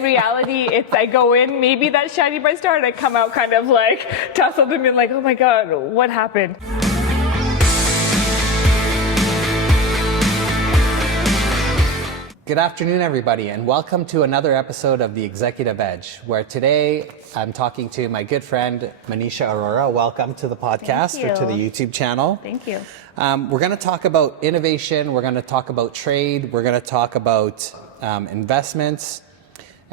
in reality, it's I go in, maybe that shiny bright star, and I come out kind of like tousled and been like, oh my God, what happened? Good afternoon, everybody, and welcome to another episode of The Executive Edge, where today I'm talking to my good friend, Manisha Arora. Welcome to the podcast or to the YouTube channel. Thank you. We're going to talk about innovation, we're going to talk about trade, we're going to talk about investments,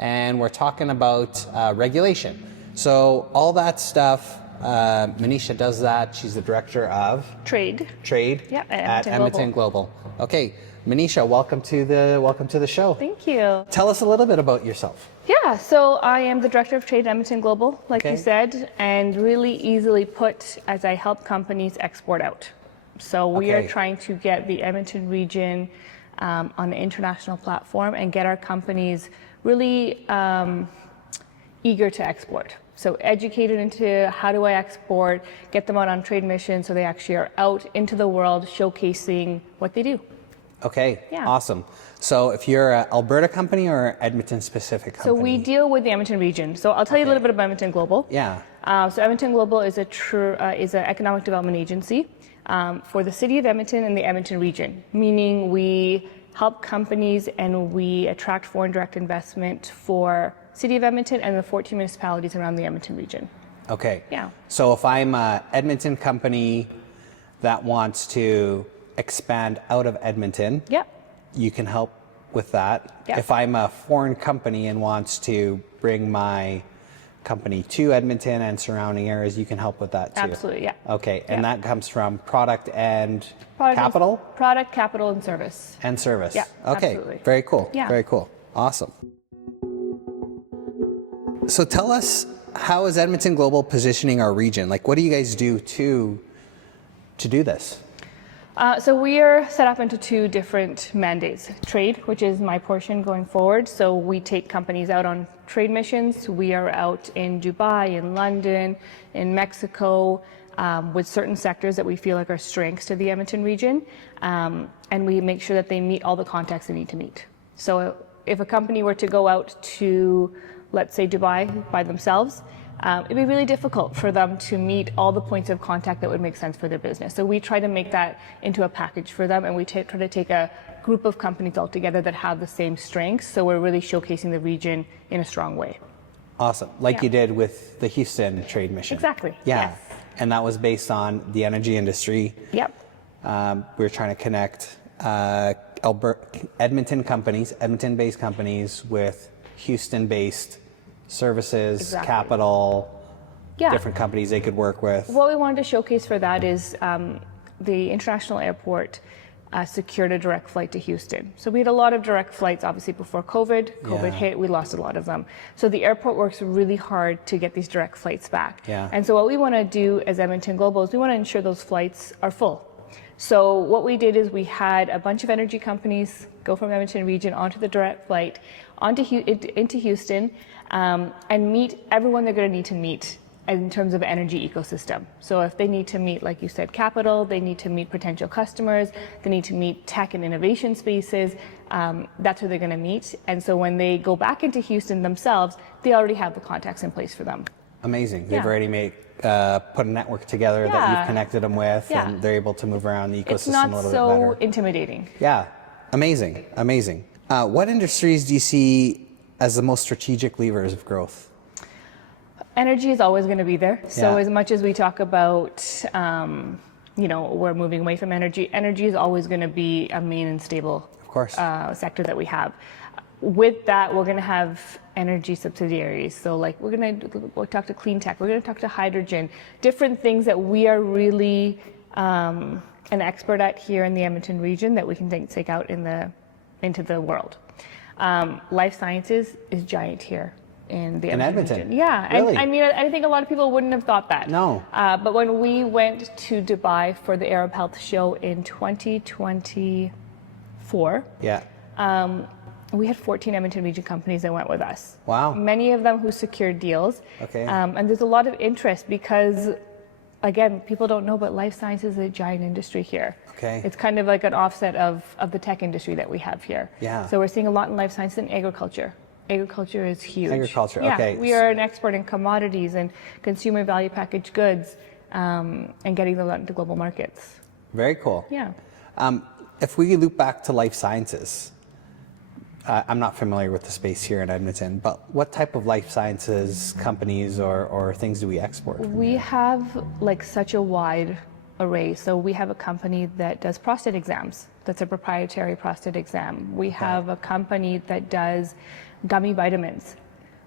and we're talking about regulation. So all that stuff, Manisha does that. She's the director of Trade. At Edmonton Global. Okay. Manisha, welcome to the show. Thank you. Tell us a little bit about yourself. Yeah, so I am the Director of Trade at Edmonton Global, like you said, and really easily put as I help companies export out. So we are trying to get the Edmonton region on an international platform and get our companies really eager to export. So educated into how do I export, get them out on trade missions so they actually are out into the world showcasing what they do. Okay, awesome. So if you're an Alberta company or Edmonton specific company? So we deal with the Edmonton region. So I'll tell you a little bit about Edmonton Global. Yeah. So Edmonton Global is an economic development agency for the city of Edmonton and the Edmonton region, meaning we help companies and we attract foreign direct investment for city of Edmonton and the 14 municipalities around the Edmonton region. Okay. Yeah. So if I'm an Edmonton company that wants to expand out of Edmonton, you can help with that. If I'm a foreign company and wants to bring my company to Edmonton and surrounding areas, you can help with that too. Absolutely, yeah. Okay, and that comes from product and capital? Product, capital, and service. And service. Yeah, okay, absolutely. Very cool. Yeah. Very cool. Awesome. So tell us, how is Edmonton Global positioning our region? Like, what do you guys do to do this? So we are set up into two different mandates. Trade, which is my portion going forward. So we take companies out on trade missions. We are out in Dubai, in London, in Mexico, with certain sectors that we feel like are strengths to the Edmonton region. And we make sure that they meet all the contacts they need to meet. So if a company were to go out to, let's say, Dubai by themselves, it'd be really difficult for them to meet all the points of contact that would make sense for their business. So we try to make that into a package for them, and we try to take a group of companies all together that have the same strengths. So we're really showcasing the region in a strong way. Awesome. Like you did with the Houston trade mission. Exactly. Yeah. Yes. And that was based on the energy industry. Yep. We were trying to connect Edmonton companies, Edmonton-based companies with Houston-based services, capital, different companies they could work with. What we wanted to showcase for that is the international airport secured a direct flight to Houston. So we had a lot of direct flights, obviously, before COVID. COVID hit, we lost a lot of them. So the airport works really hard to get these direct flights back. Yeah. And so what we want to do as Edmonton Global is we want to ensure those flights are full. So what we did is we had a bunch of energy companies go from Edmonton region onto the direct flight into Houston and meet everyone they're going to need to meet in terms of energy ecosystem. So if they need to meet, like you said, capital, they need to meet potential customers, they need to meet tech and innovation spaces, that's who they're going to meet. And so when they go back into Houston themselves, they already have the contacts in place for them. Amazing. They've already put a network together that you've connected them with, and they're able to move around the ecosystem a little bit better. It's not so intimidating. Yeah, amazing, amazing. What industries do you see as the most strategic levers of growth? Energy is always going to be there. So as much as we talk about, we're moving away from energy, energy is always going to be a main and stable sector that we have. With that, we're going to have energy subsidiaries. So like we'll talk to clean tech, we're going to talk to hydrogen, different things that we are really an expert at here in the Edmonton region that we can take out into the world. Life sciences is giant here in the Edmonton region. Yeah, really? And I mean, I think a lot of people wouldn't have thought that. No. But when we went to Dubai for the Arab Health Show in 2024, we had 14 Edmonton region companies that went with us. Wow. Many of them who secured deals. Okay. And there's a lot of interest because, again, people don't know, but life sciences is a giant industry here. Okay. It's kind of like an offset of the tech industry that we have here. Yeah. So we're seeing a lot in life sciences and agriculture. Agriculture is huge. Agriculture, yeah, okay. We are an export in commodities and consumer value packaged goods, and getting them out into global markets. Very cool. Yeah. If we loop back to life sciences, I'm not familiar with the space here in Edmonton, but what type of life sciences companies or things do we export? We have like such a wide array. So we have a company that does prostate exams. That's a proprietary prostate exam. We have a company that does gummy vitamins,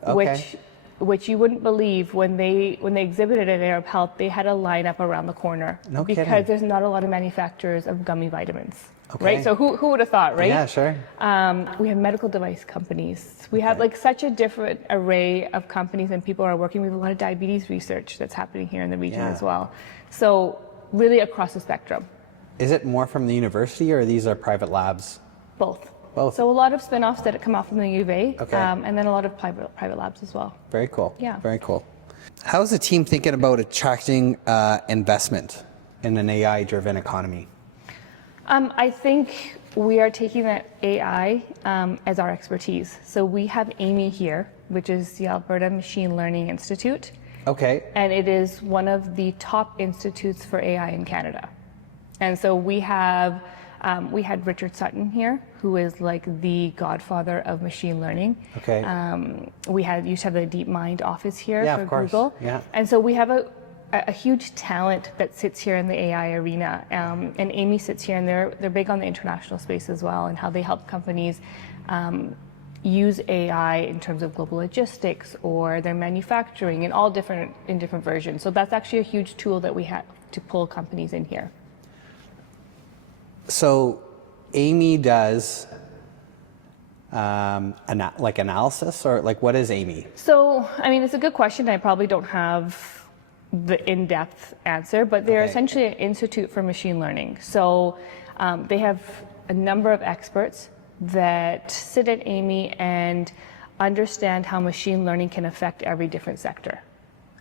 which you wouldn't believe when they exhibited at Arab Health, they had a lineup around the corner. No because kidding. There's not a lot of manufacturers of gummy vitamins. Okay. Right? So who would have thought, right? Yeah, sure. We have medical device companies. We have like such a different array of companies and people are working. We have a lot of diabetes research that's happening here in the region as well. So really across the spectrum. Is it more from the university or these are private labs? Both. Both. So a lot of spin-offs that come out from the U of A, Okay. and then a lot of private labs as well. Very cool. Yeah. Very cool. How's the team thinking about attracting investment in an AI-driven economy? I think we are taking that AI as our expertise. So we have Amy here, which is the Alberta Machine Learning Institute. Okay. And it is one of the top institutes for AI in Canada. And so we had Richard Sutton here, who is like the godfather of machine learning. Okay. We used to have the DeepMind office here Yeah, for of course. Google. Yeah. And so we have a huge talent that sits here in the AI arena. And Amy sits here, and they're big on the international space as well, and how they help companies use AI in terms of global logistics or their manufacturing in different versions. So that's actually a huge tool that we have to pull companies in here. So Amy does analysis, or like what is Amy? So, I mean, it's a good question. I probably don't have the in-depth answer, but they're essentially an institute for machine learning. So they have a number of experts that sit at Amy and understand how machine learning can affect every different sector.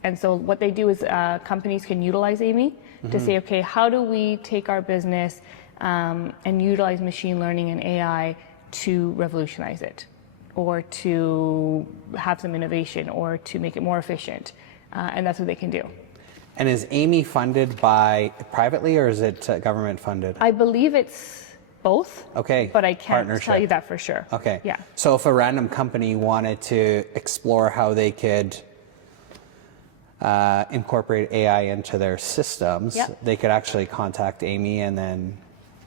And so what they do is companies can utilize Amy to say, okay, how do we take our business and utilize machine learning and AI to revolutionize it, or to have some innovation, or to make it more efficient. And that's what they can do. And is Amy funded by privately, or is it government funded? I believe it's both. Okay. But I can't tell you that for sure. Okay. Yeah. So if a random company wanted to explore how they could incorporate AI into their systems, they could actually contact Amy and then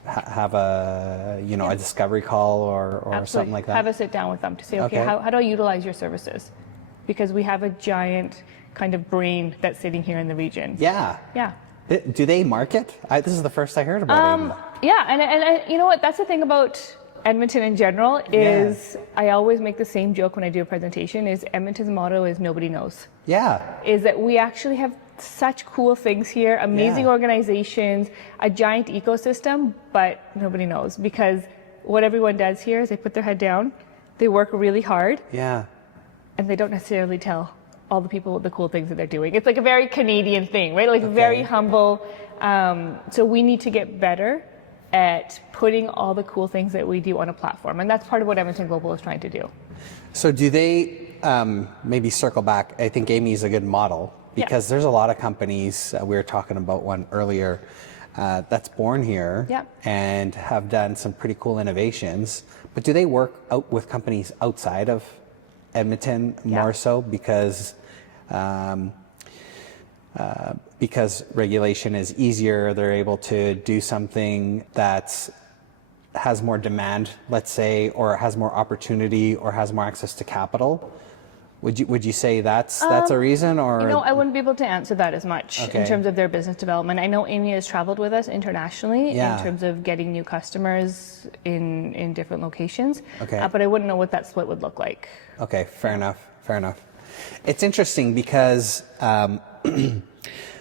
have a discovery call or something like that. Have a sit down with them to say, okay, how do I utilize your services? Because we have a giant kind of brain that's sitting here in the region. Yeah. Yeah. Do they market? This is the first I heard about Amy. Yeah, and you know what? That's the thing about Edmonton in general is I always make the same joke when I do a presentation is Edmonton's motto is nobody knows. Yeah. Is that we actually have such cool things here, amazing organizations, a giant ecosystem, but nobody knows, because what everyone does here is they put their head down, they work really hard, and they don't necessarily tell all the people the cool things that they're doing. It's like a very Canadian thing, right? Like very humble. So we need to get better at putting all the cool things that we do on a platform, and that's part of what Edmonton Global is trying to do. So do they maybe circle back? I think Amy's a good model, because there's a lot of companies, we were talking about one earlier, that's born here and have done some pretty cool innovations. But do they work out with companies outside of Edmonton more so because regulation is easier? They're able to do something that has more demand, let's say, or has more opportunity, or has more access to capital. Would you say that's a reason, or? You know, I wouldn't be able to answer that as much in terms of their business development. I know Amy has traveled with us internationally in terms of getting new customers in different locations, but I wouldn't know what that split would look like. Okay, fair enough. It's interesting because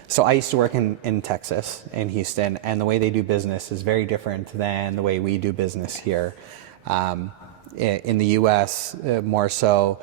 so I used to work in Texas, in Houston, and the way they do business is very different than the way we do business here. In the US, more so,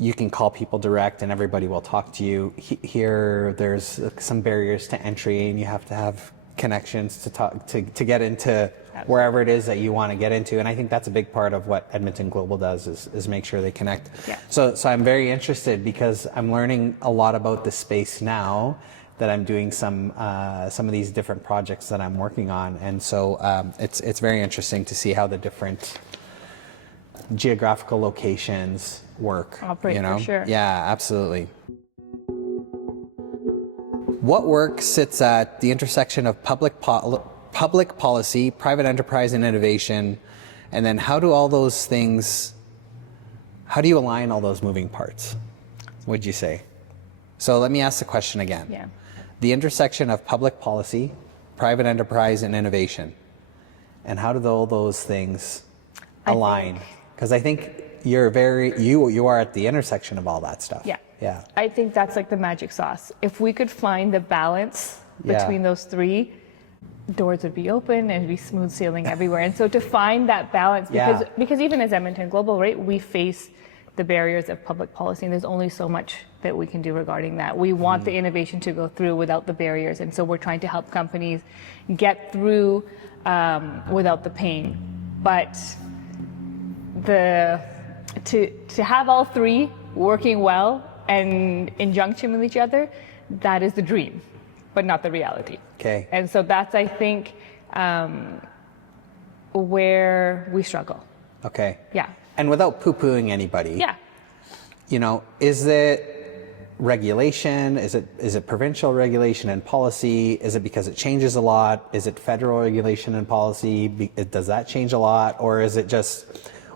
you can call people direct and everybody will talk to you. Here, there's some barriers to entry, and you have to have connections to get into wherever it is that you want to get into. And I think that's a big part of what Edmonton Global does is make sure they connect. Yeah. So I'm very interested because I'm learning a lot about the space now that I'm doing some of these different projects that I'm working on. And so it's very interesting to see how the different geographical locations work. Operate, for sure. Yeah, absolutely. What work sits at the intersection of public policy, private enterprise, and innovation? And then how do you align all those moving parts, would you say? So let me ask the question again. Yeah. The intersection of public policy, private enterprise, and innovation. And how do all those things align? Because I think you are at the intersection of all that stuff. Yeah. Yeah. I think that's like the magic sauce. If we could find the balance between those three, doors would be open and it'd be smooth sailing everywhere. And so to find that balance, because even as Edmonton Global, right, we face the barriers of public policy, and there's only so much that we can do regarding that. We want the innovation to go through without the barriers, and so we're trying to help companies get through without the pain. But to have all three working well and in junction with each other, that is the dream, but not the reality. Okay. And so that's, I think, where we struggle. Okay. Yeah. And without poo-pooing anybody. Yeah. Is it regulation? Is it provincial regulation and policy? Is it because it changes a lot? Is it federal regulation and policy? Does that change a lot? Or is it just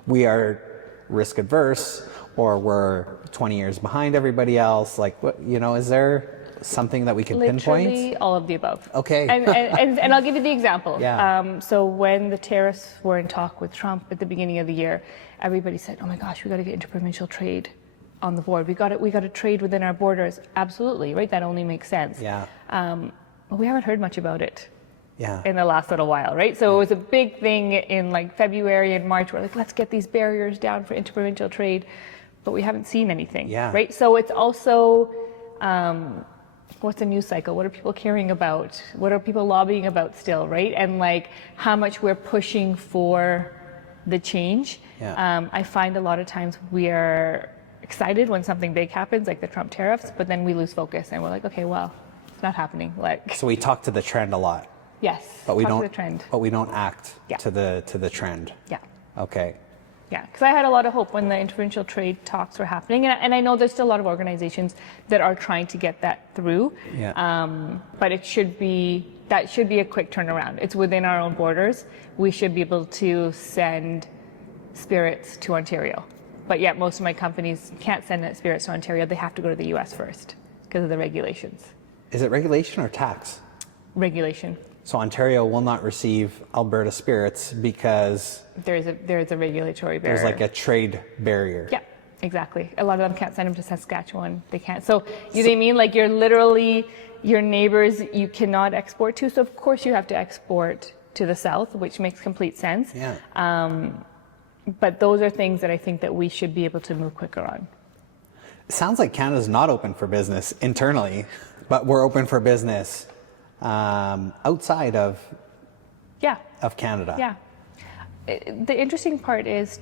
we are risk adverse, or we're 20 years behind everybody else? Like, what, is there something that we can pinpoint? Literally all of the above. Okay. And I'll give you the example. Yeah. So when the tariffs were in talk with Trump at the beginning of the year, everybody said, "Oh my gosh, we got to get interprovincial trade on the board. We got to trade within our borders." Absolutely, right? That only makes sense. Yeah. But we haven't heard much about it. Yeah. In the last little while, right? So it was a big thing in like February and March. We're like, let's get these barriers down for interprovincial trade, but we haven't seen anything. Yeah. Right. So it's also, what's the news cycle? What are people caring about? What are people lobbying about still, right? And like how much we're pushing for the change. Yeah. I find a lot of times we are excited when something big happens, like the Trump tariffs, but then we lose focus and we're like, okay, well, it's not happening. Like. So we talk to the trend a lot. Yes. But we don't. To the trend. But we don't act to the trend. Yeah. Okay. Yeah, because I had a lot of hope when the interprovincial trade talks were happening, and I know there's still a lot of organizations that are trying to get that through. Yeah. But that should be a quick turnaround. It's within our own borders. We should be able to send spirits to Ontario, but yet most of my companies can't send spirits to Ontario. They have to go to the U.S. first because of the regulations. Is it regulation or tax? Regulation. So Ontario will not receive Alberta spirits because there's a regulatory barrier. There's like a trade barrier. Yeah, exactly. A lot of them can't send them to Saskatchewan. They can't. So you know what I mean? Like you're literally your neighbors you cannot export to. So of course you have to export to the south, which makes complete sense. Yeah. But those are things that I think that we should be able to move quicker on. It sounds like Canada's not open for business internally, but we're open for business outside of Canada. Yeah. The interesting part is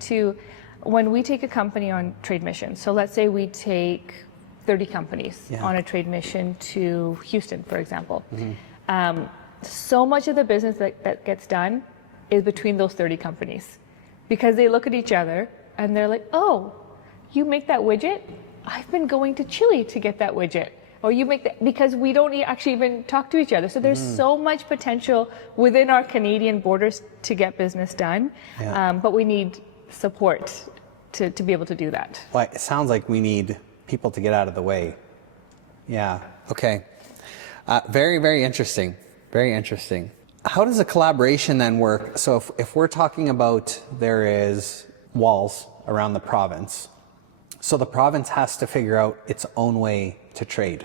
when we take a company on trade mission, so let's say we take 30 companies on a trade mission to Houston, for example. Mm-hmm. So much of the business that gets done is between those 30 companies because they look at each other and they're like, oh, you make that widget? I've been going to Chile to get that widget. Or you make that, because we don't actually even talk to each other. So there's so much potential within our Canadian borders to get business done. Yeah. But we need support to be able to do that. Well, it sounds like we need people to get out of the way. Yeah. Okay. Very, very interesting. Very interesting. How does a collaboration then work? So if we're talking about there is walls around the province, so the province has to figure out its own way to trade.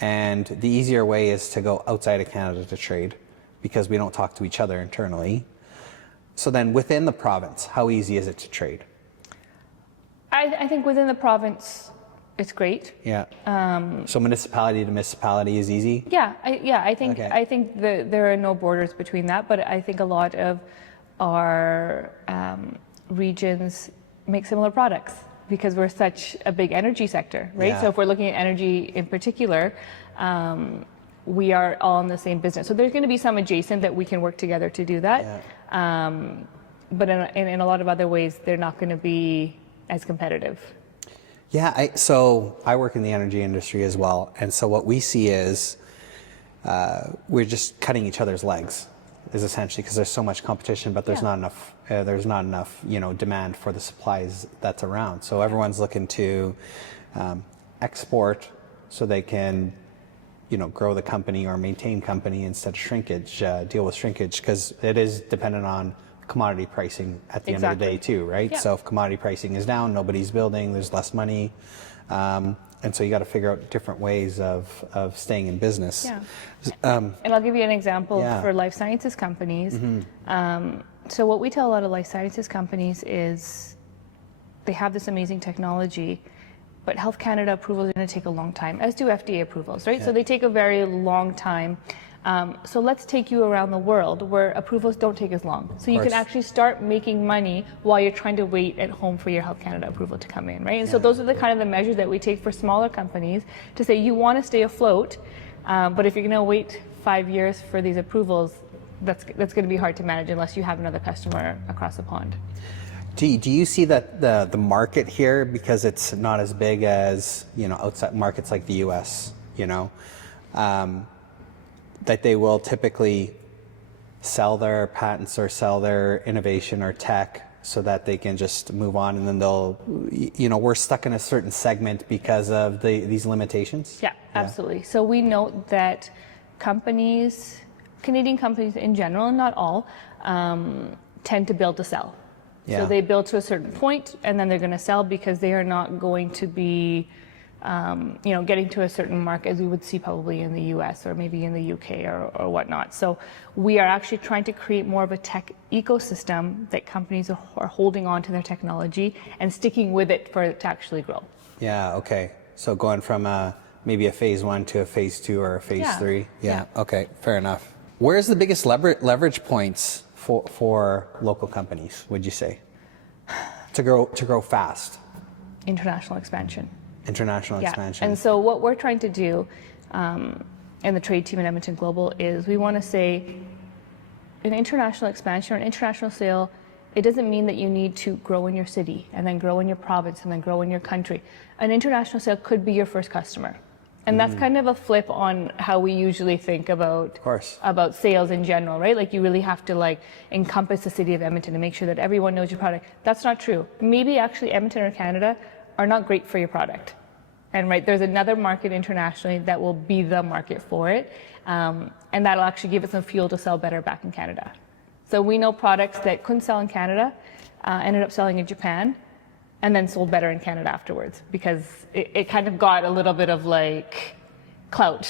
And the easier way is to go outside of Canada to trade because we don't talk to each other internally. So then within the province, how easy is it to trade? I think within the province, It's great. Yeah. So municipality to municipality is easy? I think there are no borders between that, but I think a lot of our regions make similar products because we're such a big energy sector, right? Yeah. So if we're looking at energy in particular, we are all in the same business. So there's going to be some adjacent that we can work together to do that. Yeah. But in a lot of other ways, they're not going to be as competitive. Yeah, so I work in the energy industry as well. And so what we see is we're just cutting each other's legs, is essentially because there's so much competition, but there's not enough, demand for the supplies that's around. So everyone's looking to export so they can, grow the company or maintain company instead of shrinkage, deal with shrinkage, because it is dependent on commodity pricing at the end of the day too, right? Yeah. So if commodity pricing is down, nobody's building, there's less money. And so you got to figure out different ways of staying in business. Yeah. And I'll give you an example for life sciences companies. Mm-hmm. So what we tell a lot of life sciences companies is they have this amazing technology, but Health Canada approvals are going to take a long time, as do FDA approvals, right? Yeah. So they take a very long time. So let's take you around the world where approvals don't take as long. So you can actually start making money while you're trying to wait at home for your Health Canada approval to come in, right? And so those are the kind of the measures that we take for smaller companies to say you want to stay afloat, but if you're going to wait 5 years for these approvals, that's going to be hard to manage unless you have another customer across the pond. Do you see that the market here, because it's not as big as outside markets like the U.S., that they will typically sell their patents or sell their innovation or tech so that they can just move on, and then they'll, we're stuck in a certain segment because of these limitations? Yeah, absolutely. So we note that Canadian companies in general, and not all, tend to build to sell. Yeah. So they build to a certain point and then they're going to sell because they are not going to be getting to a certain mark as we would see probably in the US or maybe in the UK or whatnot. So we are actually trying to create more of a tech ecosystem that companies are holding on to their technology and sticking with it for it to actually grow. Yeah, okay. So going from maybe a phase 1 to a phase 2 or a phase 3. Yeah, okay, fair enough. Where's the biggest leverage points for local companies, would you say, to grow fast? International expansion. Expansion. And so what we're trying to do in the trade team at Edmonton Global is we want to say an international expansion or an international sale, it doesn't mean that you need to grow in your city and then grow in your province and then grow in your country. An international sale could be your first customer. And that's kind of a flip on how we usually think about sales in general, right? Like you really have to encompass the city of Edmonton and make sure that everyone knows your product. That's not true. Maybe actually Edmonton or Canada are not great for your product. And there's another market internationally that will be the market for it. And that'll actually give it some fuel to sell better back in Canada. So we know products that couldn't sell in Canada, ended up selling in Japan, and then sold better in Canada afterwards because it kind of got a little bit of clout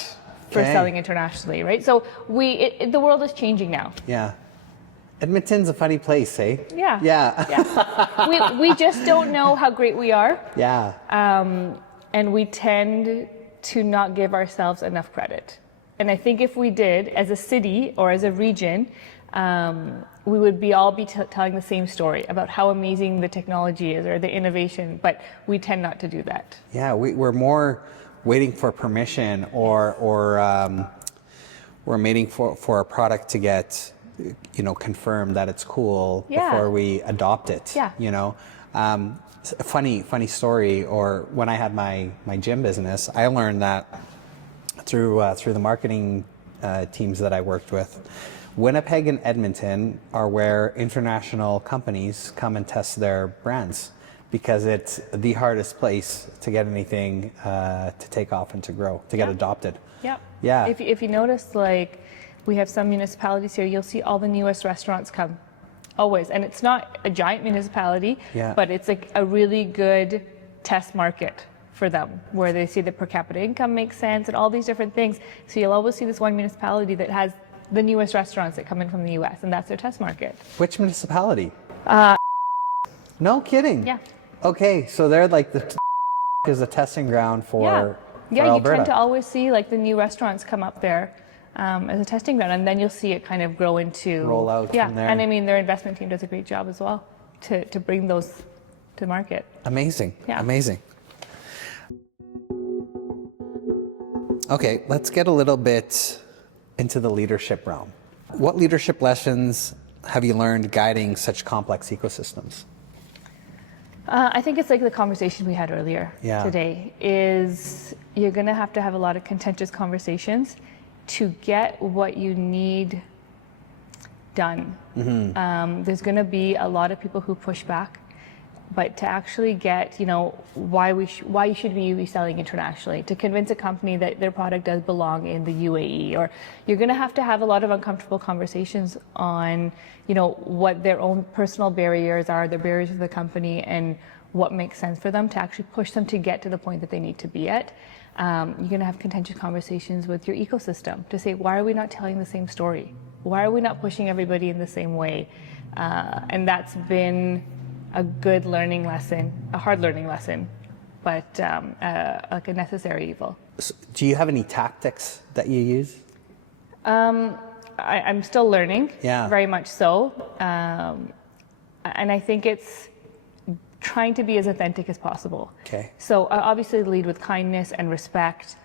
for selling internationally, right? So the world is changing now. Yeah. Edmonton's a funny place, eh? Yeah. We just don't know how great we are. Yeah. And we tend to not give ourselves enough credit. And I think if we did, as a city or as a region, we would all be telling the same story about how amazing the technology is or the innovation, but we tend not to do that. Yeah, we're more waiting for permission or we're waiting for a product to get confirmed that it's cool before we adopt it. Yeah. Funny story. Or when I had my gym business, I learned that through the marketing teams that I worked with. Winnipeg and Edmonton are where international companies come and test their brands because it's the hardest place to get anything to take off and to grow, to get adopted. Yep. Yeah. If you notice, we have some municipalities here, you'll see all the newest restaurants come, always. And it's not a giant municipality, but it's a really good test market for them, where they see the per capita income makes sense and all these different things. So you'll always see this one municipality that has the newest restaurants that come in from the US, and that's their test market. Which municipality? No kidding. Yeah. Okay, so they're the is a testing ground for Yeah, Alberta. You tend to always see like the new restaurants come up there as a testing ground, and then you'll see it kind of grow into roll out from there. And I mean their investment team does a great job as well to bring those to market. Amazing. Yeah. Amazing. Okay, let's get a little bit into the leadership realm. What leadership lessons have you learned guiding such complex ecosystems? I think it's like the conversation we had earlier today, is you're going to have a lot of contentious conversations to get what you need done. There's going to be a lot of people who push back, but to actually get, why you should be selling internationally, to convince a company that their product does belong in the UAE, or you're going to have a lot of uncomfortable conversations on, what their own personal barriers are, the barriers of the company, and what makes sense for them to actually push them to get to the point that they need to be at. You're going to have contentious conversations with your ecosystem to say, why are we not telling the same story? Why are we not pushing everybody in the same way? And that's been a good learning lesson, a hard learning lesson, but like a necessary evil. So do you have any tactics that you use? I'm still learning, very much so. And I think it's trying to be as authentic as possible. Okay. So obviously lead with kindness and respect.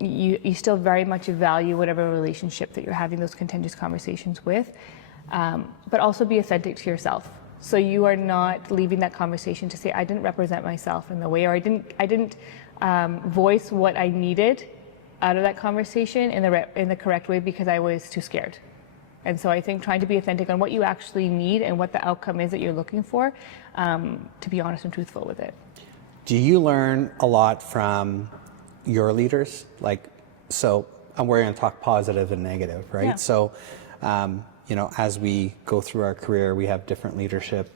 You still very much value whatever relationship that you're having those contentious conversations with, but also be authentic to yourself. So you are not leaving that conversation to say, I didn't represent myself in the way, or I didn't voice what I needed out of that conversation in the correct way because I was too scared. And so I think trying to be authentic on what you actually need and what the outcome is that you're looking for, to be honest and truthful with it. Do you learn a lot from your leaders? So we're going to talk positive and negative, right? Yeah. So, as we go through our career, we have different leadership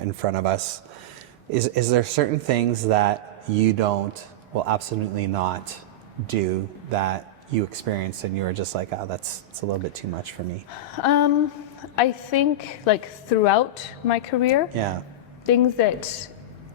in front of us. Is there certain things that you will absolutely not do that you experienced and you were just like, it's a little bit too much for me? I think throughout my career, things that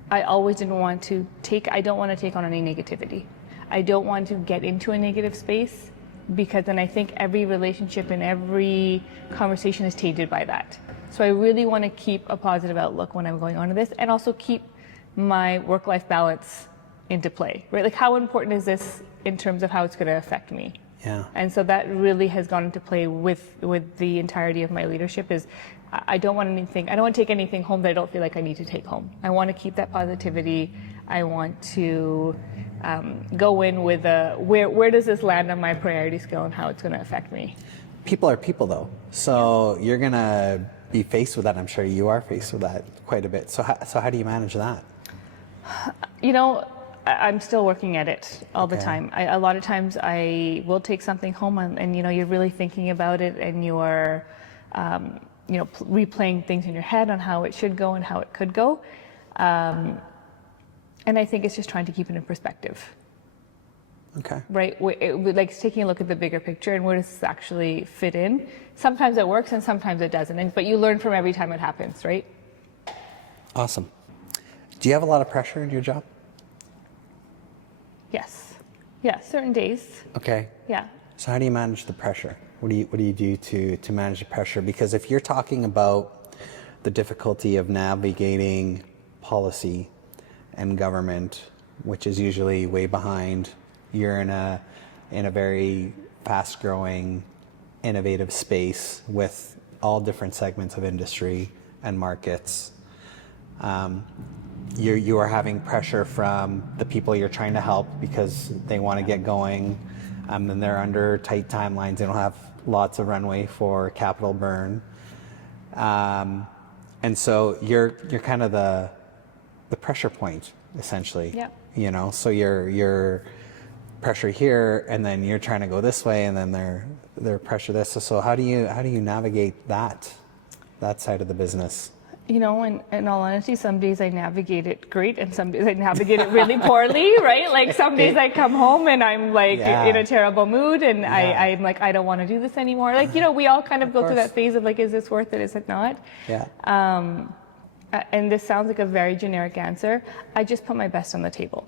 I always didn't want to take, I don't want to take on any negativity. I don't want to get into a negative space, because then I think every relationship and every conversation is tainted by that. So I really want to keep a positive outlook when I'm going on to this, and also keep my work-life balance into play, right? How important is this in terms of how it's going to affect me? Yeah. And so that really has gone into play with the entirety of my leadership. Is I don't want to take anything home that I don't feel like I need to take home. I want to keep that positivity. I want to go in with where does this land on my priority scale and how it's going to affect me. People are people, though. So you're going to be faced with that. I'm sure you are faced with that quite a bit. So how do you manage that? I'm still working at it all the time. A lot of times I will take something home and you're really thinking about it, and you're replaying things in your head on how it should go and how it could go. And I think it's just trying to keep it in perspective. Okay. Right? Like taking a look at the bigger picture and where does this actually fit in. Sometimes it works and sometimes it doesn't. But you learn from every time it happens, right? Awesome. Do you have a lot of pressure in your job? Yes. Yeah, certain days. Okay. Yeah. So how do you manage the pressure? What do you do to manage the pressure? Because if you're talking about the difficulty of navigating policy and government, which is usually way behind, you're in a very fast-growing, innovative space with all different segments of industry and markets. You are having pressure from the people you're trying to help because they want to get going, and they're under tight timelines. They don't have lots of runway for capital burn, and so you're kind of the pressure point, essentially. Yeah. So you're pressure here, and then you're trying to go this way, and then they're pressure this. So how do you navigate that side of the business? In all honesty, some days I navigate it great, and some days I navigate it really poorly, right? Some days I come home and I'm in a terrible mood, and I'm like, I don't want to do this anymore. We all kind of go through that phase of is this worth it? Is it not? Yeah. and this sounds like a very generic answer, I just put my best on the table.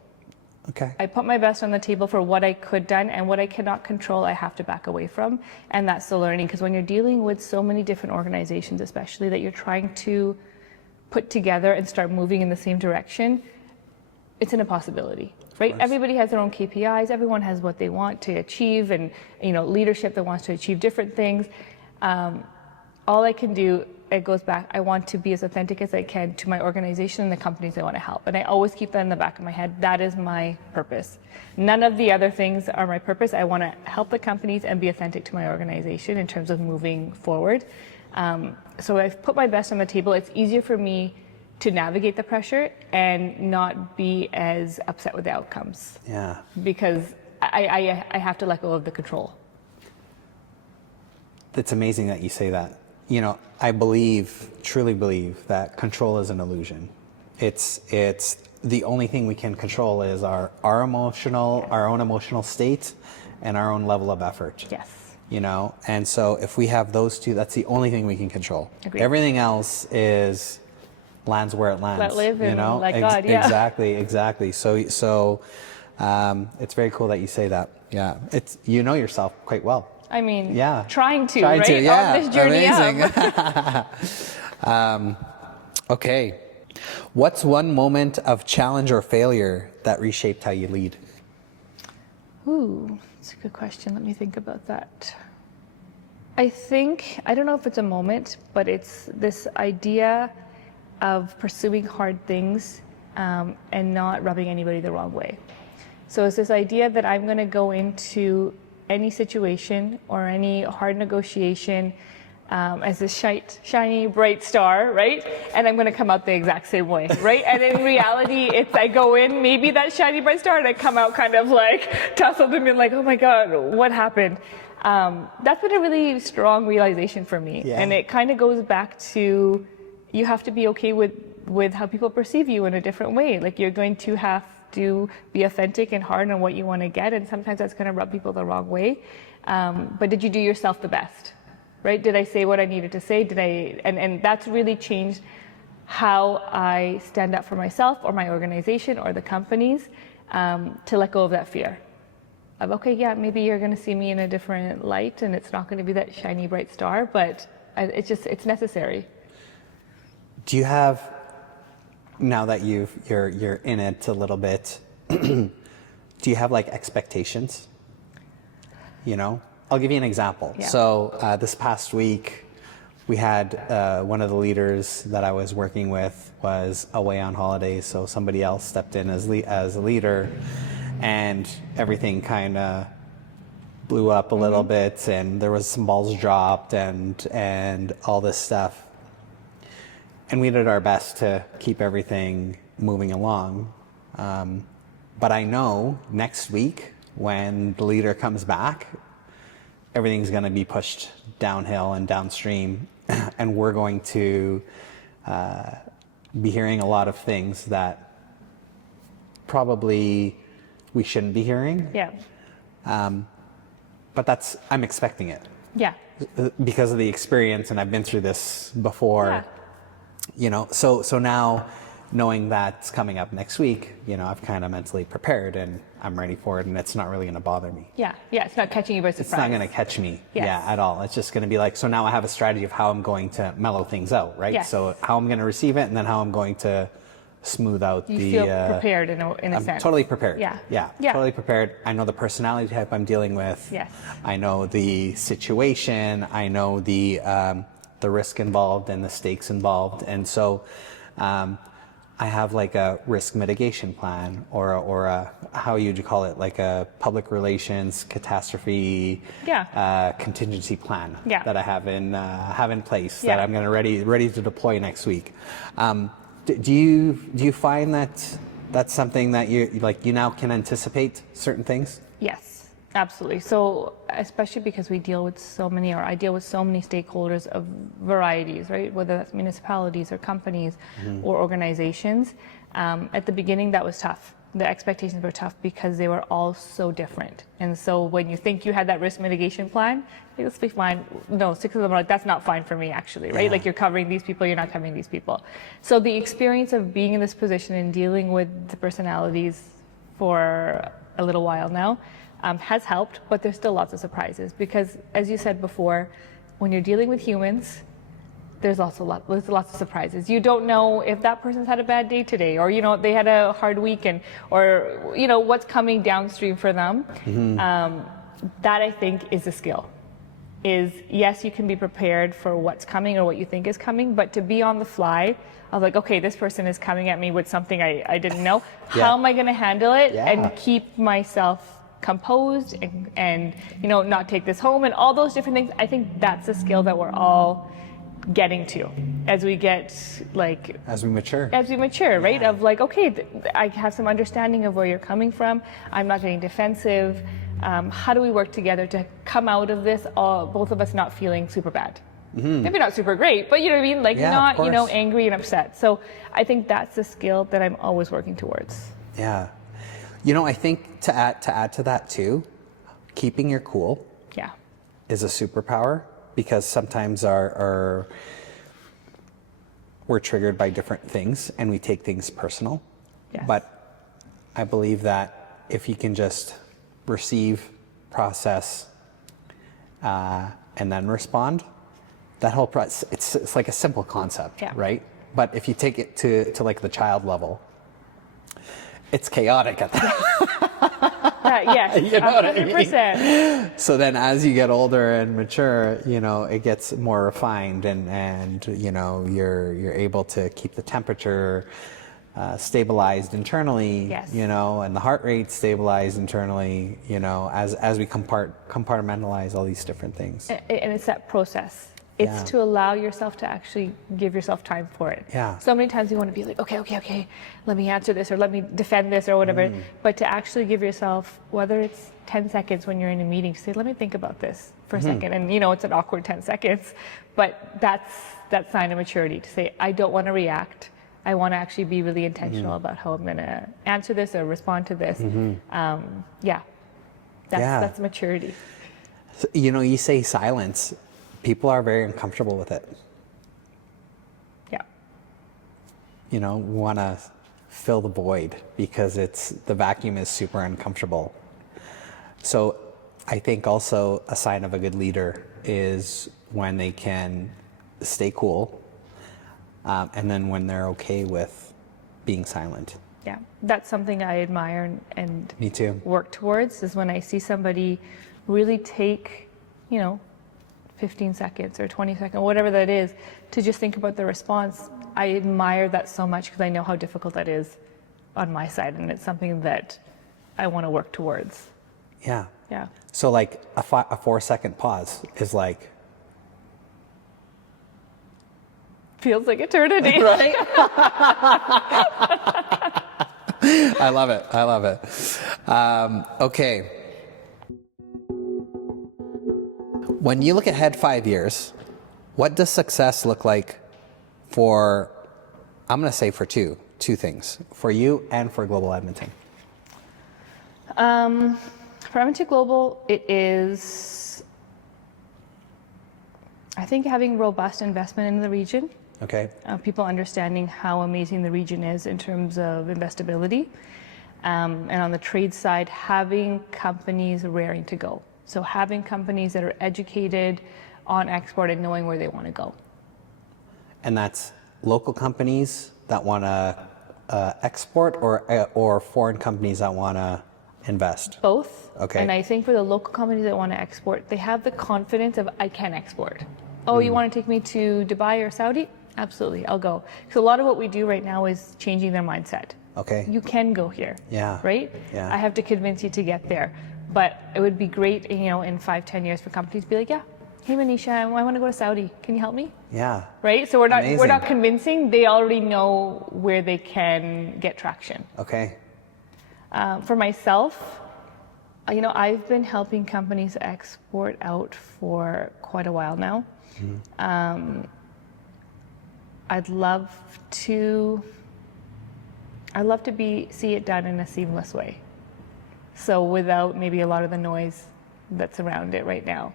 Okay. I put my best on the table for what I could done, and what I cannot control, I have to back away from. And that's the learning, because when you're dealing with so many different organizations, especially that you're trying to put together and start moving in the same direction, it's an impossibility, right? Everybody has their own KPIs. Everyone has what they want to achieve, and leadership that wants to achieve different things. All I can do, it goes back, I want to be as authentic as I can to my organization and the companies I want to help. And I always keep that in the back of my head. That is my purpose. None of the other things are my purpose. I want to help the companies and be authentic to my organization in terms of moving forward. So I've put my best on the table. It's easier for me to navigate the pressure and not be as upset with the outcomes. Yeah. Because I have to let go of the control. It's amazing that you say that. I truly believe that control is an illusion. It's the only thing we can control is our own emotional state and our own level of effort. Yes. And so if we have those two, that's the only thing we can control. Agreed. Everything else lands where it lands. Let live and let God, yeah. Exactly. So it's very cool that you say that. Yeah. You know yourself quite well. I mean, yeah. Trying to, yeah. On this journey Amazing. Okay. What's one moment of challenge or failure that reshaped how you lead? Ooh, that's a good question. Let me think about that. I don't know if it's a moment, but it's this idea of pursuing hard things and not rubbing anybody the wrong way. So it's this idea that I'm going to go into any situation or any hard negotiation as a shiny, bright star, right? And I'm going to come out the exact same way, right? And in reality, I go in, maybe that shiny, bright star, and I come out kind of like tussled and been like, oh my God, what happened? That's been a really strong realization for me. Yeah. And it kind of goes back to, you have to be okay with how people perceive you in a different way. Like, you're going to have to be authentic and hard on what you want to get, and sometimes that's going to rub people the wrong way. But did you do yourself the best, right? Did I say what I needed to say? And that's really changed how I stand up for myself or my organization or the companies, to let go of that fear of, okay, yeah, maybe you're going to see me in a different light and it's not going to be that shiny bright star, but it's necessary. Do you have, now that you're in it a little bit, do you have like expectations? I'll give you an example. Yeah. So this past week, we had one of the leaders that I was working with was away on holidays, so somebody else stepped in as a leader, and everything kind of blew up a little bit, and there was some balls dropped and all this stuff. And we did our best to keep everything moving along. But I know next week when the leader comes back, everything's going to be pushed downhill and downstream. And we're going to be hearing a lot of things that probably we shouldn't be hearing. Yeah. But I'm expecting it. Yeah. Because of the experience, and I've been through this before. Yeah. So now knowing that's coming up next week, I've kind of mentally prepared and I'm ready for it, and it's not really going to bother me. Yeah, it's not catching you by surprise. It's not going to catch me, at all. It's just going to be like, so now I have a strategy of how I'm going to mellow things out, right? Yes. So how I'm going to receive it, and then how I'm going to smooth out you feel prepared in a sense. I'm totally prepared. Yeah, totally prepared. I know the personality type I'm dealing with. Yes. I know the situation. I know the risk involved and the stakes involved, and so I have like a risk mitigation plan, or a, how would you call it, like a public relations catastrophe contingency plan that I have in place that I'm going to ready to deploy next week. Do you find that that's something that you now can anticipate certain things? Yes. Absolutely. So, especially because I deal with so many stakeholders of varieties, right? Whether that's municipalities or companies or organizations. At the beginning, that was tough. the expectations were tough because they were all so different. And so when you think you had that risk mitigation plan, let's be fine. No, 6 of them are like, that's not fine for me actually, right? Like you're covering these people, you're not covering these people. So the experience of being in this position and dealing with the personalities for a little while now has helped, but there's still lots of surprises because, as you said before, when you're dealing with humans, there's lots of surprises. You don't know if that person's had a bad day today, or they had a hard weekend, or what's coming downstream for them. That I think is a skill. Is yes, you can be prepared for what's coming or what you think is coming, but to be on the fly, I was like, okay, this person is coming at me with something I didn't know. How am I going to handle it and keep myself composed and not take this home and all those different things? I think that's a skill that we're all getting to as we mature, right? Of like, okay, I have some understanding of where you're coming from. I'm not getting defensive. How do we work together to come out of this, both of us not feeling super bad? Maybe not super great, but you know what I mean? Like not, angry and upset. So I think that's a skill that I'm always working towards. Yeah. I think to add to that too, keeping your cool is a superpower. Because sometimes we're triggered by different things and we take things personal. Yes. But I believe that if you can just receive, process, and then respond, that whole process, it's like a simple concept, right? But if you take it to like the child level, it's chaotic at that. Yes, you know 100%. What I mean? So then as you get older and mature, it gets more refined and you're able to keep the temperature stabilized internally, and the heart rate stabilized internally, as we compartmentalize all these different things. And it's that process. It's to allow yourself to actually give yourself time for it. Yeah. So many times you want to be like, okay, let me answer this or let me defend this or whatever. But to actually give yourself, whether it's 10 seconds when you're in a meeting, to say, let me think about this for a second. And it's an awkward 10 seconds, but that's that sign of maturity to say, I don't want to react. I want to actually be really intentional about how I'm going to answer this or respond to this. That's maturity. So, you say silence. People are very uncomfortable with it. Yeah. We want to fill the void because the vacuum is super uncomfortable. So I think also a sign of a good leader is when they can stay cool, and then when they're okay with being silent. Yeah, that's something I admire and me too. Work towards is when I see somebody really take, 15 seconds or 20 seconds, whatever that is, to just think about the response. I admire that so much because I know how difficult that is on my side, and it's something that I want to work towards. Yeah. Yeah. So like a 4-second pause is like... Feels like eternity. Right? I love it. Okay. When you look ahead 5 years, what does success look like for, I'm going to say for two things, for you and for Global Edmonton? For Edmonton Global, it is, I think, having robust investment in the region. Okay. People understanding how amazing the region is in terms of investability. And on the trade side, having companies raring to go. So having companies that are educated on export and knowing where they want to go. And that's local companies that want to export or foreign companies that want to invest? Both. Okay. And I think for the local companies that want to export, they have the confidence of, I can export. Oh, you want to take me to Dubai or Saudi? Absolutely, I'll go. So a lot of what we do right now is changing their mindset. Okay. You can go here. Yeah. Right? Yeah. I have to convince you to get there. But it would be great, in 5-10 years for companies to be like, yeah, hey Manisha, I want to go to Saudi. Can you help me? Yeah. Right? So we're not convincing. They already know where they can get traction. Okay. For myself, I've been helping companies export out for quite a while now. I'd love to I love to see it done in a seamless way. So without maybe a lot of the noise that's around it right now.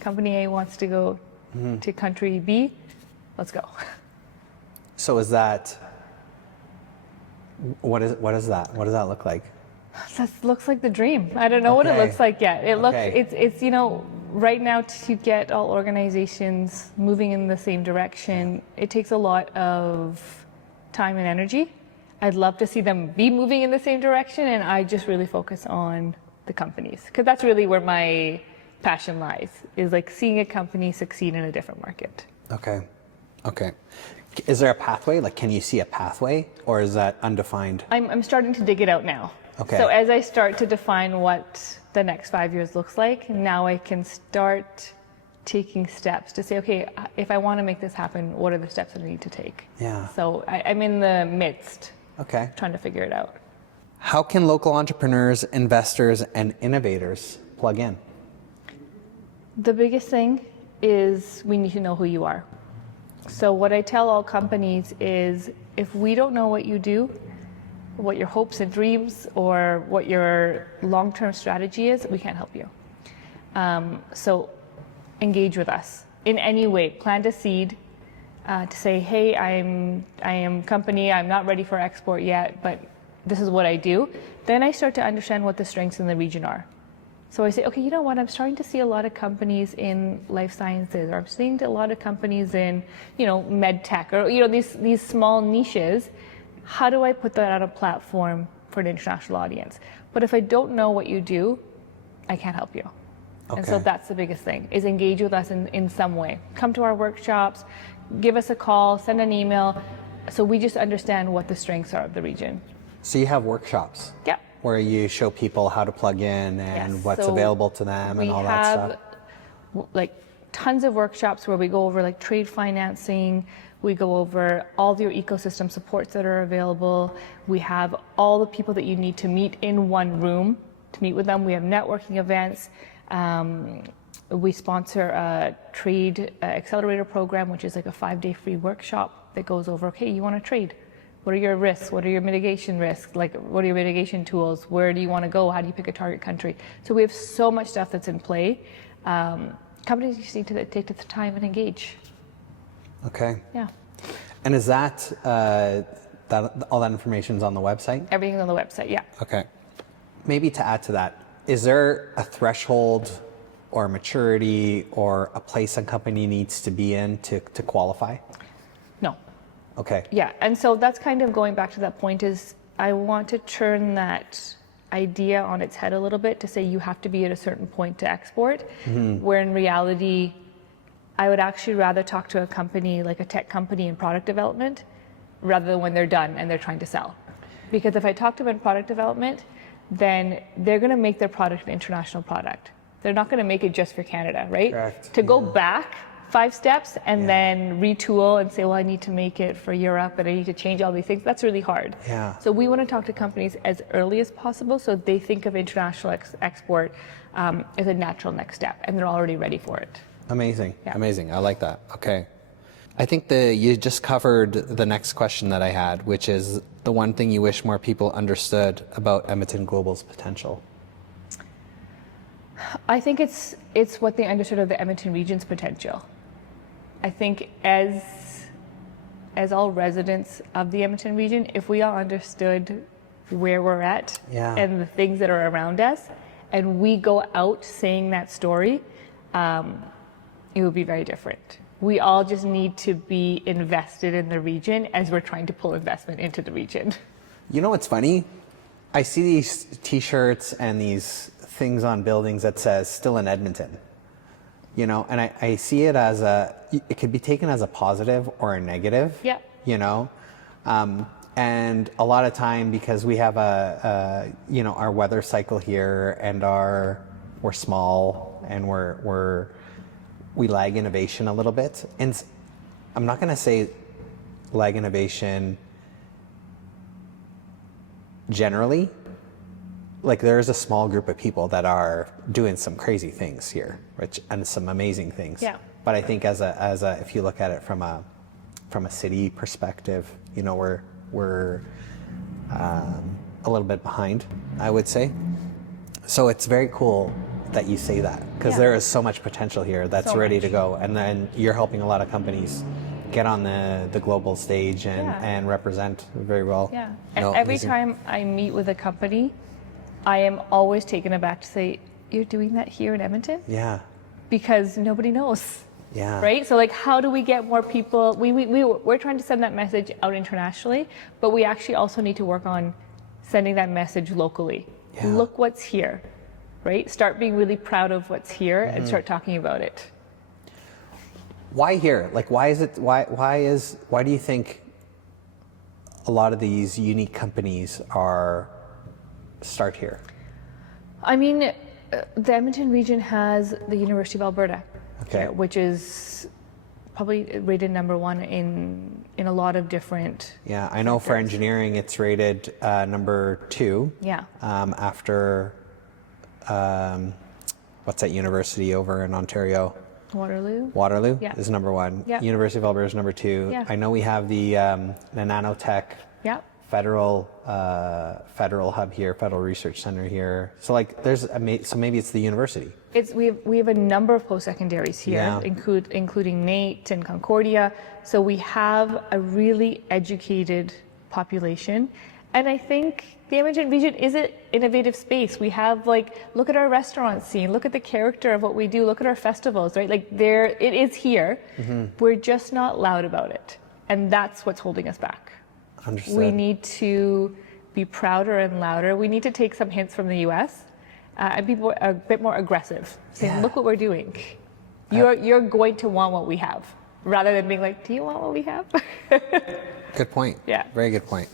Company A wants to go to country B, let's go. So is that, what is that? What does that look like? That looks like the dream. I don't know what it looks like yet. It's you know, right now to get all organizations moving in the same direction, it takes a lot of time and energy. I'd love to see them be moving in the same direction, and I just really focus on the companies, because that's really where my passion lies, is like seeing a company succeed in a different market. Okay. Is there a pathway? Like, can you see a pathway, or is that undefined? I'm starting to dig it out now. Okay. So as I start to define what the next 5 years looks like, now I can start taking steps to say, okay, if I want to make this happen, what are the steps that I need to take? Yeah. So I'm in the midst. Okay. Trying to figure it out. How can local entrepreneurs, investors, and innovators plug in? The biggest thing is we need to know who you are. So what I tell all companies is, if we don't know what you do, what your hopes and dreams or what your long-term strategy is, we can't help you. So engage with us in any way. Plant a seed to say, hey, I am company, I'm not ready for export yet, but this is what I do. Then I start to understand what the strengths in the region are. So I say, okay, you know what, I'm starting to see a lot of companies in life sciences, or I'm seeing a lot of companies in, you know, med tech, or, you know, these small niches. How do I put that on a platform for an international audience? But if I don't know what you do, I can't help you. Okay. And so that's the biggest thing, is engage with us in some way. Come to our workshops, give us a call, send an email, so we just understand what the strengths are of the region. So you have workshops? Yeah. Where you show people how to plug in and what's available to them and all that stuff? We have like tons of workshops where we go over like trade financing, we go over all your ecosystem supports that are available. We have all the people that you need to meet in one room to meet with them. We have networking events. We sponsor a trade accelerator program, which is like a 5-day free workshop that goes over, okay, you want to trade. What are your risks? What are your mitigation risks? Like, what are your mitigation tools? Where do you want to go? How do you pick a target country? So we have so much stuff that's in play. Companies just need to take the time and engage. Okay. Yeah. And is that all that information's on the website? Everything's on the website, yeah. Okay. Maybe to add to that, is there a threshold or maturity or a place a company needs to be in to qualify? No. Okay. Yeah, and so that's kind of going back to that point, is I want to turn that idea on its head a little bit to say you have to be at a certain point to export, where in reality, I would actually rather talk to a company like a tech company in product development rather than when they're done and they're trying to sell. Because if I talk to them in product development, then they're going to make their product an international product. They're not going to make it just for Canada, right? Correct. To go back 5 steps and then retool and say, well, I need to make it for Europe and I need to change all these things, that's really hard. Yeah. So we want to talk to companies as early as possible so they think of international export as a natural next step and they're already ready for it. Amazing. Yeah. Amazing. I like that. Okay. I think you just covered the next question that I had, which is the one thing you wish more people understood about Edmonton Global's potential. I think it's what they understood of the Edmonton region's potential. I think as all residents of the Edmonton region, if we all understood where we're at and the things that are around us, and we go out saying that story, it would be very different. We all just need to be invested in the region as we're trying to pull investment into the region. You know what's funny? I see these T-shirts and these things on buildings that says "Still in Edmonton," you know, and I see it as it could be taken as a positive or a negative. Yeah. You know, and a lot of time because we have our weather cycle here, and we're small and we lag innovation a little bit, and I'm not going to say lag innovation generally. Like, there's a small group of people that are doing some crazy things here, and some amazing things. Yeah. But I think as a if you look at it from a city perspective, you know, we're a little bit behind, I would say. So it's very cool that you say that, because there is so much potential here that's ready to go. And then you're helping a lot of companies get on the global stage and represent very well. Yeah. And every time I meet with a company, I am always taken aback to say, you're doing that here in Edmonton? Yeah. Because nobody knows. Yeah. Right? So like, how do we get more people? We're trying to send that message out internationally, but we actually also need to work on sending that message locally. Yeah. Look what's here, right? Start being really proud of what's here and start talking about it. Why here? Like, why do you think a lot of these unique companies start here? I mean, the Edmonton region has the University of Alberta, which is probably rated number 1 in a lot of different. Yeah, I know for engineering it's rated number 2. Yeah. After what's that university over in Ontario? Waterloo is number 1. Yep. University of Alberta is number 2. Yeah. I know we have the nanotech. Yep. Federal hub here, Federal Research Center here. So like, so maybe it's the university. We have a number of post-secondaries here, including NAIT and Concordia. So we have a really educated population, and I think the Edmonton region is an innovative space. We have look at our restaurant scene, look at the character of what we do, look at our festivals, right? Like it is here. Mm-hmm. We're just not loud about it, and that's what's holding us back. Understood. We need to be prouder and louder. We need to take some hints from the U.S. And be a bit more aggressive. Saying, look what we're doing. You're going to want what we have, rather than being like, do you want what we have? Good point. Yeah. Very good point.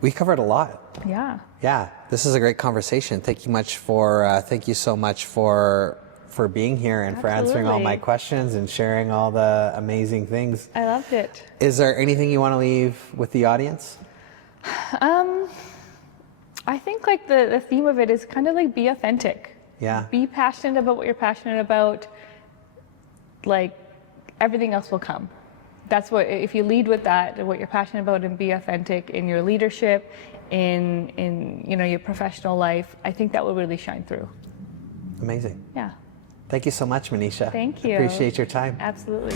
We covered a lot. Yeah. Yeah. This is a great conversation. Thank you so much for being here and for answering all my questions and sharing all the amazing things. I loved it. Is there anything you want to leave with the audience? I think the theme of it is kind of like, be authentic. Yeah. Be passionate about what you're passionate about. Like, everything else will come. That's what, if you lead with that, what you're passionate about, and be authentic in your leadership, in your professional life, I think that will really shine through. Amazing. Yeah. Thank you so much, Manisha. Thank you. Appreciate your time. Absolutely.